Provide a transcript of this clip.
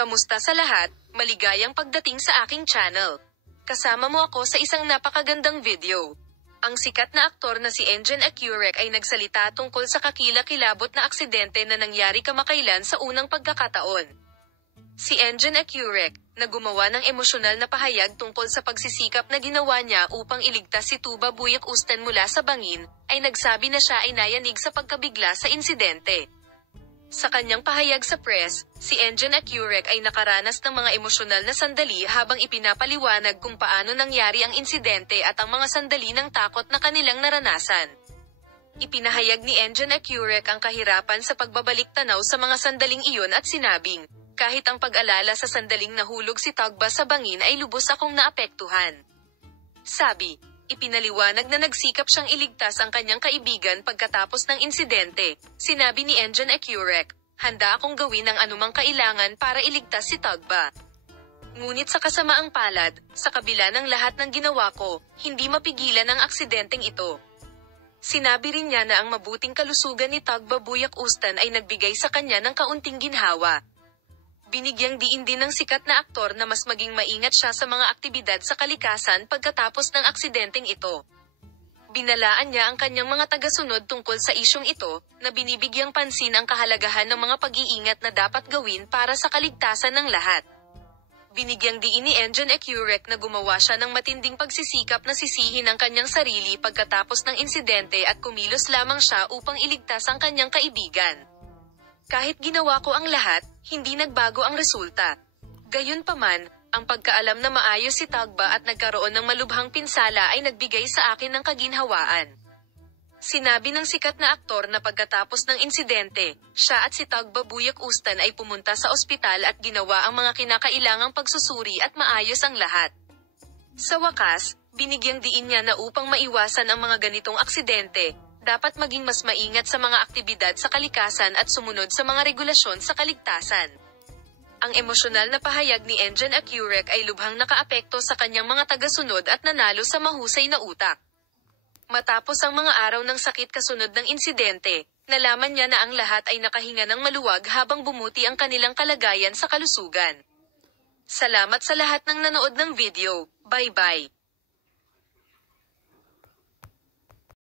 Kamusta sa lahat? Maligayang pagdating sa aking channel. Kasama mo ako sa isang napakagandang video. Ang sikat na aktor na si Engin Akyurek ay nagsalita tungkol sa kakilakilabot na aksidente na nangyari kamakailan sa unang pagkakataon. Si Engin Akyurek, na gumawa ng emosyonal na pahayag tungkol sa pagsisikap na ginawa niya upang iligtas si Tuba Buyak Ustan mula sa bangin, ay nagsabi na siya ay nayanig sa pagkabigla sa insidente. Sa kanyang pahayag sa press, si Engin Akyurek ay nakaranas ng mga emosyonal na sandali habang ipinapaliwanag kung paano nangyari ang insidente at ang mga sandali ng takot na kanilang naranasan. Ipinahayag ni Engin Akyurek ang kahirapan sa pagbabalik tanaw sa mga sandaling iyon at sinabing, kahit ang pag-alala sa sandaling nahulog si Tugba sa bangin ay lubos akong naapektuhan. Sabi, ipinaliwanag na nagsikap siyang iligtas ang kanyang kaibigan pagkatapos ng insidente. Sinabi ni Engin Akyurek, handa akong gawin ang anumang kailangan para iligtas si Tugba. Ngunit sa kasamaang palad, sa kabila ng lahat ng ginawa ko, hindi mapigilan ang aksidenteng ito. Sinabi rin niya na ang mabuting kalusugan ni Tugba Buyak Ustan ay nagbigay sa kanya ng kaunting ginhawa. Binigyang diin din ng sikat na aktor na mas maging maingat siya sa mga aktibidad sa kalikasan pagkatapos ng aksidenteng ito. Binalaan niya ang kanyang mga tagasunod tungkol sa isyong ito, na binibigyang pansin ang kahalagahan ng mga pag-iingat na dapat gawin para sa kaligtasan ng lahat. Binigyang diin ni Engin Akyurek na gumawa siya ng matinding pagsisikap na sisihin ang kanyang sarili pagkatapos ng insidente at kumilos lamang siya upang iligtas ang kanyang kaibigan. Kahit ginawa ko ang lahat, hindi nagbago ang resulta. Gayunpaman, ang pagkaalam na maayos si Tugba at nagkaroon ng malubhang pinsala ay nagbigay sa akin ng kaginhawaan. Sinabi ng sikat na aktor na pagkatapos ng insidente, siya at si Tugba Buyak Ustan ay pumunta sa ospital at ginawa ang mga kinakailangang pagsusuri at maayos ang lahat. Sa wakas, binigyang diin niya na upang maiwasan ang mga ganitong aksidente, dapat maging mas maingat sa mga aktibidad sa kalikasan at sumunod sa mga regulasyon sa kaligtasan. Ang emosyonal na pahayag ni Engin Akyurek ay lubhang nakaapekto sa kanyang mga tagasunod at nanalo sa mahusay na utak. Matapos ang mga araw ng sakit kasunod ng insidente, nalaman niya na ang lahat ay nakahinga ng maluwag habang bumuti ang kanilang kalagayan sa kalusugan. Salamat sa lahat ng nanood ng video. Bye-bye.